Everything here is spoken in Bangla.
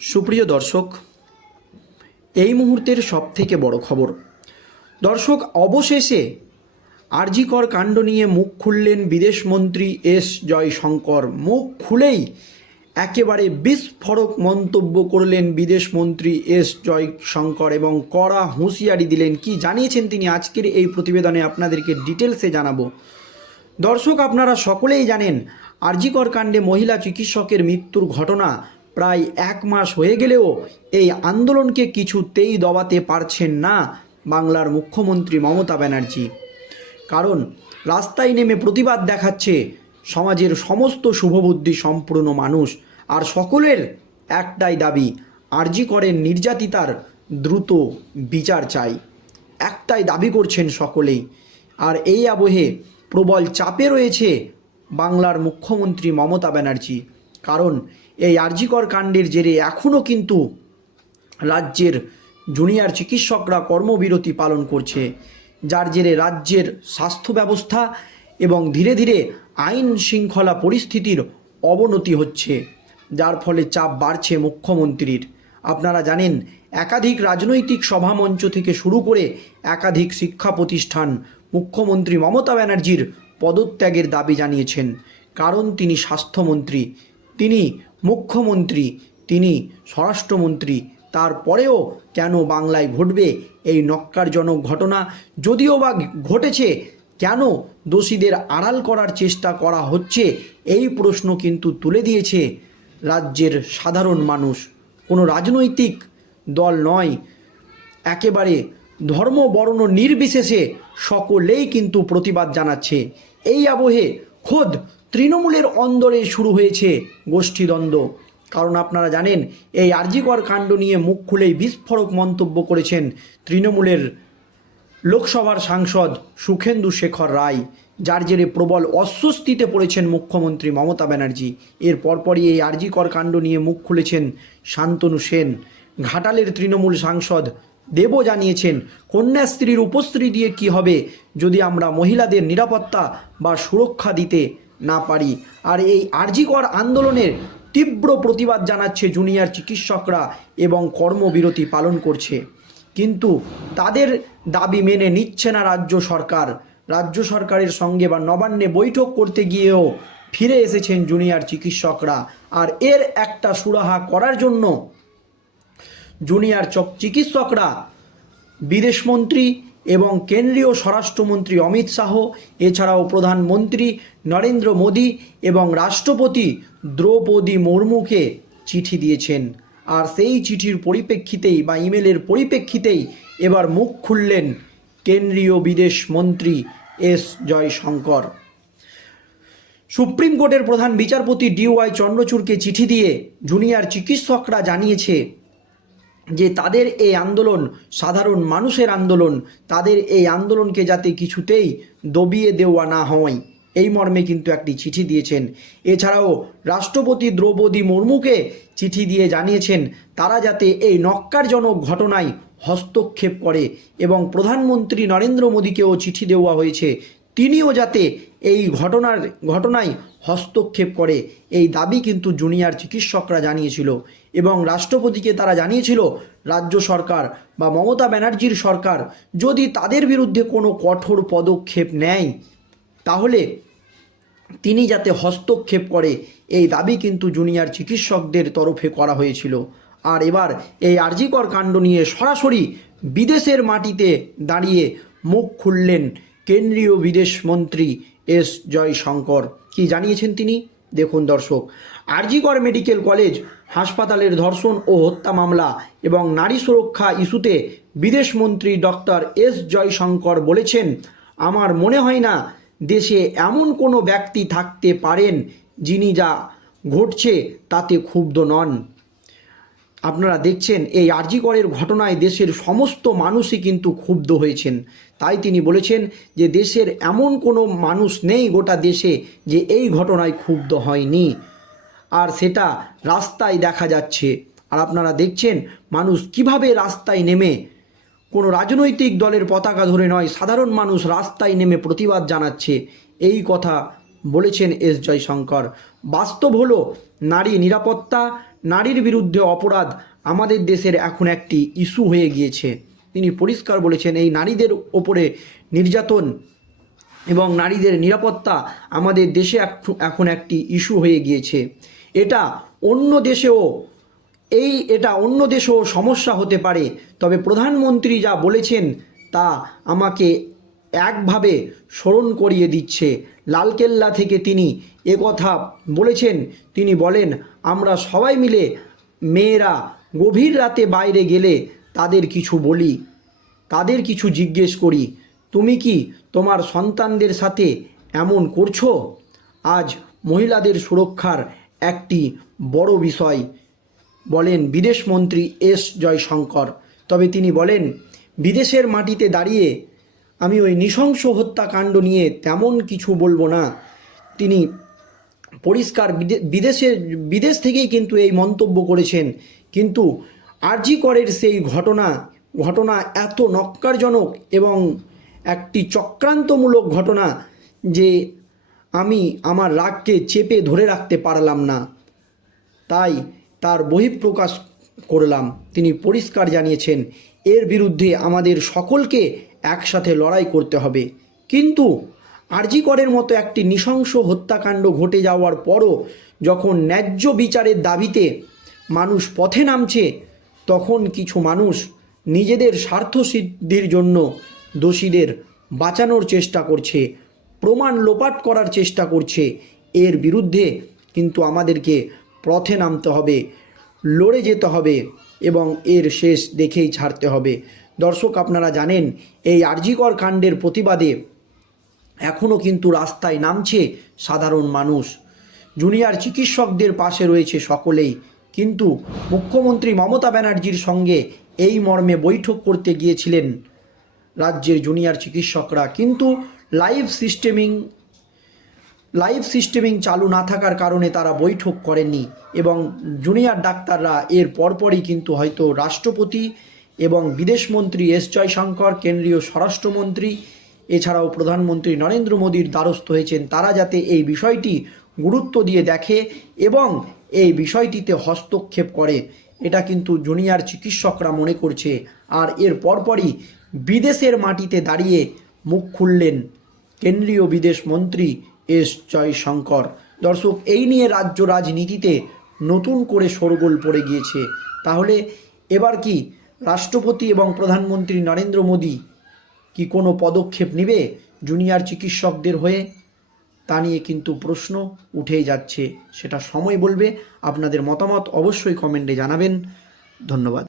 সুপ্রিয় দর্শক, এই মুহূর্তের সবথেকে বড় খবর। দর্শক, অবশেষে আরজিকর কাণ্ড নিয়ে মুখ খুললেন বিদেশমন্ত্রী এস জয়শঙ্কর। মুখ খুলেই একেবারে বিস্ফোরক মন্তব্য করলেন বিদেশমন্ত্রী এস জয়শঙ্কর এবং কড়া হুঁশিয়ারি দিলেন। কি জানিয়েছেন তিনি আজকের এই প্রতিবেদনে আপনাদেরকে ডিটেলসে জানাব। দর্শক, আপনারা সকলেই জানেন আরজিকর কাণ্ডে মহিলা চিকিৎসকের মৃত্যুর ঘটনা। প্রায় এক মাস হয়ে গেলেও এই আন্দোলনকে কিছুতেই দবাতে পারছেন না বাংলার মুখ্যমন্ত্রী মমতা ব্যানার্জি। কারণ রাস্তায় নেমে প্রতিবাদ দেখাচ্ছে সমাজের সমস্ত শুভবুদ্ধি সম্পূর্ণ মানুষ আর সকলের একটাই দাবি, আরজি করেন নির্যাতিতার দ্রুত বিচার চাই। একটাই দাবি করছেন সকলেই। আর এই আবহে প্রবল চাপে রয়েছে বাংলার মুখ্যমন্ত্রী মমতা ব্যানার্জি। কারণ এই আরজিকর কাণ্ডের জেরে এখনও কিন্তু রাজ্যের জুনিয়র চিকিৎসকরা কর্মবিরতি পালন করছে, যার জেরে রাজ্যের স্বাস্থ্য ব্যবস্থা এবং ধীরে ধীরে আইন শৃঙ্খলা পরিস্থিতির অবনতি হচ্ছে, যার ফলে চাপ বাড়ছে মুখ্যমন্ত্রীর। আপনারা জানেন, একাধিক রাজনৈতিক সভামঞ্চ থেকে শুরু করে একাধিক শিক্ষা প্রতিষ্ঠান মুখ্যমন্ত্রী মমতা ব্যানার্জির পদত্যাগের দাবি জানিয়েছেন। কারণ তিনি স্বাস্থ্যমন্ত্রী, তিনি মুখ্যমন্ত্রী, তিনি স্বরাষ্ট্রমন্ত্রী। তারপরেও কেন বাংলায় ঘটবে এই নক্কারজনক ঘটনা? যদিও বা ঘটেছে, কেন দোষীদের আড়াল করার চেষ্টা করা হচ্ছে? এই প্রশ্ন কিন্তু তুলে দিয়েছে রাজ্যের সাধারণ মানুষ। কোনো রাজনৈতিক দল নয়। একেবারে ধর্ম, বর্ণ নির্বিশেষে সকলেই কিন্তু প্রতিবাদ জানাচ্ছে। এই আবহে খোদ তৃণমূলের অন্দরে শুরু হয়েছে গোষ্ঠীদ্বন্দ্ব। কারণ আপনারা জানেন, এই আরজিকর কাণ্ড নিয়ে মুখ খুলেই বিস্ফোরক মন্তব্য করেছেন তৃণমূলের লোকসভার সাংসদ সুখেন্দু শেখর রায়। যার জেরে প্রবল অস্বস্তিতে পড়েছেন মুখ্যমন্ত্রী মমতা ব্যানার্জি। এর পরপরই এই আরজিকর কাণ্ড নিয়ে মুখ খুলেছেন শান্তনু সেন। ঘাটালের তৃণমূল সাংসদ দেবও জানিয়েছেন, কন্যাস্ত্রীর উপস্ত্রী দিয়ে কি হবে? যদি আমরা মহিলাদের নিরাপত্তা বা সুরক্ষা দিতে না পারি। আর এই আরজিকর আন্দোলনের তীব্র প্রতিবাদ জানাচ্ছে জুনিয়র চিকিৎসকরা এবং কর্মবিরতি পালন করছে। কিন্তু তাদের দাবি মেনে নিচ্ছে না রাজ্য সরকার। রাজ্য সরকারের সঙ্গে বা নবান্নে বৈঠক করতে গিয়েও ফিরে এসেছেন জুনিয়র চিকিৎসকরা। আর এর একটা সুরাহা করার জন্য জুনিয়র চক- চিকিৎসকরা বিদেশমন্ত্রী এবং কেন্দ্রীয় স্বরাষ্ট্রমন্ত্রী অমিত শাহ, এছাড়াও প্রধানমন্ত্রী নরেন্দ্র মোদী এবং রাষ্ট্রপতি দ্রৌপদী মুর্মুকে চিঠি দিয়েছেন। আর সেই চিঠির পরিপ্রেক্ষিতেই বা ইমেলের পরিপ্রেক্ষিতেই এবার মুখ খুললেন কেন্দ্রীয় বিদেশ মন্ত্রী এস. জয়শঙ্কর। সুপ্রিম কোর্টের প্রধান বিচারপতি ডিওয়াই চন্দ্রচূড়কে চিঠি দিয়ে জুনিয়র চিকিৎসকরা জানিয়েছে যে তাদের এই আন্দোলন, সাধারণ মানুষের আন্দোলন, তাদের এই আন্দোলনকে যাতে কিছুতেই দবিয়ে দেওয়া না হয়, এই মর্মে কিন্তু একটি চিঠি দিয়েছেন। এছাড়াও রাষ্ট্রপতি দ্রৌপদী মুর্মুকে চিঠি দিয়ে জানিয়েছেন, তারা যাতে এই নক্কারজনক ঘটনায় হস্তক্ষেপ করে এবং প্রধানমন্ত্রী নরেন্দ্র মোদীকেও চিঠি দেওয়া হয়েছে তিনিও যাতে এই ঘটনার, ঘটনায় হস্তক্ষেপ করে। এই দাবি কিন্তু জুনিয়র চিকিৎসকরা জানিয়েছিল এবং রাষ্ট্রপতিকে তারা জানিয়েছিল, রাজ্য সরকার বা মমতা ব্যানার্জির সরকার যদি তাদের বিরুদ্ধে কোনো কঠোর পদক্ষেপ নেয়, তাহলে তিনি যাতে হস্তক্ষেপ করে, এই দাবি কিন্তু জুনিয়র চিকিৎসকদের তরফে করা হয়েছিল। আর এবার এই আরজিকর কাণ্ড নিয়ে সরাসরি বিদেশের মাটিতে দাঁড়িয়ে মুখ খুললেন কেন্দ্রীয় বিদেশ মন্ত্রী এস জয়শঙ্কর। কি জানিয়েছেন তিনি? দেখুন দর্শক, আরজিকর মেডিকেল কলেজ, হাসপাতালের ধর্ষণ ও হত্যা মামলা এবং নারী সুরক্ষা ইস্যুতে বিদেশমন্ত্রী ডক্টর এস জয়শঙ্কর বলেছেন, আমার মনে হয় না দেশে এমন কোনো ব্যক্তি থাকতে পারেন যিনি যা ঘটছে তাতে ক্ষুব্ধ নন। আপনারা দেখছেন, এই আরজিকরের ঘটনায় দেশের সমস্ত মানুষই কিন্তু ক্ষুব্ধ হয়েছেন। তাই তিনি বলেছেন যে, দেশের এমন কোনো মানুষ নেই গোটা দেশে যে এই ঘটনায় ক্ষুব্ধ হয়নি। আর সেটা রাস্তায় দেখা যাচ্ছে। আর আপনারা দেখছেন, মানুষ কীভাবে রাস্তায় নেমে, কোনো রাজনৈতিক দলের পতাকা ধরে নয়, সাধারণ মানুষ রাস্তায় নেমে প্রতিবাদ জানাচ্ছে। এই কথা বলেছেন এস জয়শঙ্কর। বাস্তব হলো, নারী নিরাপত্তা নারীর বিরুদ্ধে অপরাধ আমাদের দেশের এখন একটি ইস্যু হয়ে গিয়েছে। তিনি পরিষ্কার বলেছেন, এই নারীদের ওপরে নির্যাতন এবং নারীদের নিরাপত্তা আমাদের দেশে এখন একটি ইস্যু হয়ে গিয়েছে। এটা অন্য দেশেও এই এটা অন্য দেশেও সমস্যা হতে পারে। তবে প্রধানমন্ত্রী যা বলেছেন তা আমাকে একভাবে স্মরণ করিয়ে দিচ্ছে। লালকেল্লা থেকে তিনি একথা বলেছেন। তিনি বলেন, আমরা সবাই মিলে মেয়েরা গভীর রাতে বাইরে গেলে তাদের কিছু বলি, তাদের কিছু জিজ্ঞেস করি, তুমি কি তোমার সন্তানদের সাথে এমন করছ? আজ মহিলাদের সুরক্ষার একটি বড় বিষয়। বলেন বিদেশমন্ত্রী এস জয়শঙ্কর। তবে তিনি বলেন, বিদেশের মাটিতে দাঁড়িয়ে আমি ওই নৃশংস হত্যাকাণ্ড নিয়ে তেমন কিছু বলব না। তিনি পরিষ্কার বিদে- বিদেশের বিদেশ থেকেই কিন্তু এই মন্তব্য করেছেন। কিন্তু আরজি করের সেই ঘটনা ঘটনা এত নক্কারজনক এবং একটি চক্রান্তমূলক ঘটনা যে আমি আমার রাগকে চেপে ধরে রাখতে পারলাম না। তাই তার বহিঃপ্রকাশ করলাম। তিনি পরিষ্কার জানিয়েছেন, এর বিরুদ্ধে আমাদের সকলকে একসাথে লড়াই করতে হবে। কিন্তু আরজিকরের মতো একটি নৃশংস হত্যাকাণ্ড ঘটে যাওয়ার পরও যখন ন্যায্য বিচারের দাবিতে মানুষ পথে নামছে, তখন কিছু মানুষ নিজেদের স্বার্থসিদ্ধির জন্য দোষীদের বাঁচানোর চেষ্টা করছে, প্রমাণ লোপাট করার চেষ্টা করছে। এর বিরুদ্ধে কিন্তু আমাদেরকে পথে নামতে হবে, লড়ে যেতে হবে এবং এর শেষ দেখেই ছাড়তে হবে। দর্শক আপনারা জানেন, এই আরজিকর কাণ্ডের প্রতিবাদে এখনও কিন্তু রাস্তায় নামছে সাধারণ মানুষ। জুনিয়র চিকিৎসকদের পাশে রয়েছে সকলেই। কিন্তু মুখ্যমন্ত্রী মমতা ব্যানার্জির সঙ্গে এই মর্মে বৈঠক করতে গিয়েছিলেন রাজ্যের জুনিয়র চিকিৎসকরা। কিন্তু লাইভ সিস্টেমিং লাইভ সিস্টেমিং চালু না থাকার কারণে তারা বৈঠক করেননি এবং জুনিয়র ডাক্তাররা এর পরপরই কিন্তু হয়তো রাষ্ট্রপতি এবং বিদেশমন্ত্রী এস জয়শঙ্কর, কেন্দ্রীয় স্বরাষ্ট্রমন্ত্রী, এছাড়াও প্রধানমন্ত্রী নরেন্দ্র মোদীর দ্বারস্থ হয়েছেন। তারা যাতে এই বিষয়টি গুরুত্ব দিয়ে দেখে এবং এই বিষয়টিতে হস্তক্ষেপ করে। এটা কিন্তু জুনিয়র চিকিৎসকরা মনে করছে। আর এর পরপরই বিদেশের মাটিতে দাঁড়িয়ে মুখ খুললেন কেন্দ্রীয় বিদেশ মন্ত্রী এস জয়শঙ্কর। দর্শক, এই নিয়ে রাজ্য রাজনীতিতে নতুন করে শোরগোল পড়ে গিয়েছে। তাহলে এবার কি রাষ্ট্রপতি এবং প্রধানমন্ত্রী নরেন্দ্র মোদী কি কোনো পদক্ষেপ নেবে জুনিয়র চিকিৎসকদের হয়ে? তা নিয়ে কিন্তু প্রশ্ন উঠেই যাচ্ছে, সেটা সময় বলবে। আপনাদের মতামত অবশ্যই কমেন্টে জানাবেন। ধন্যবাদ।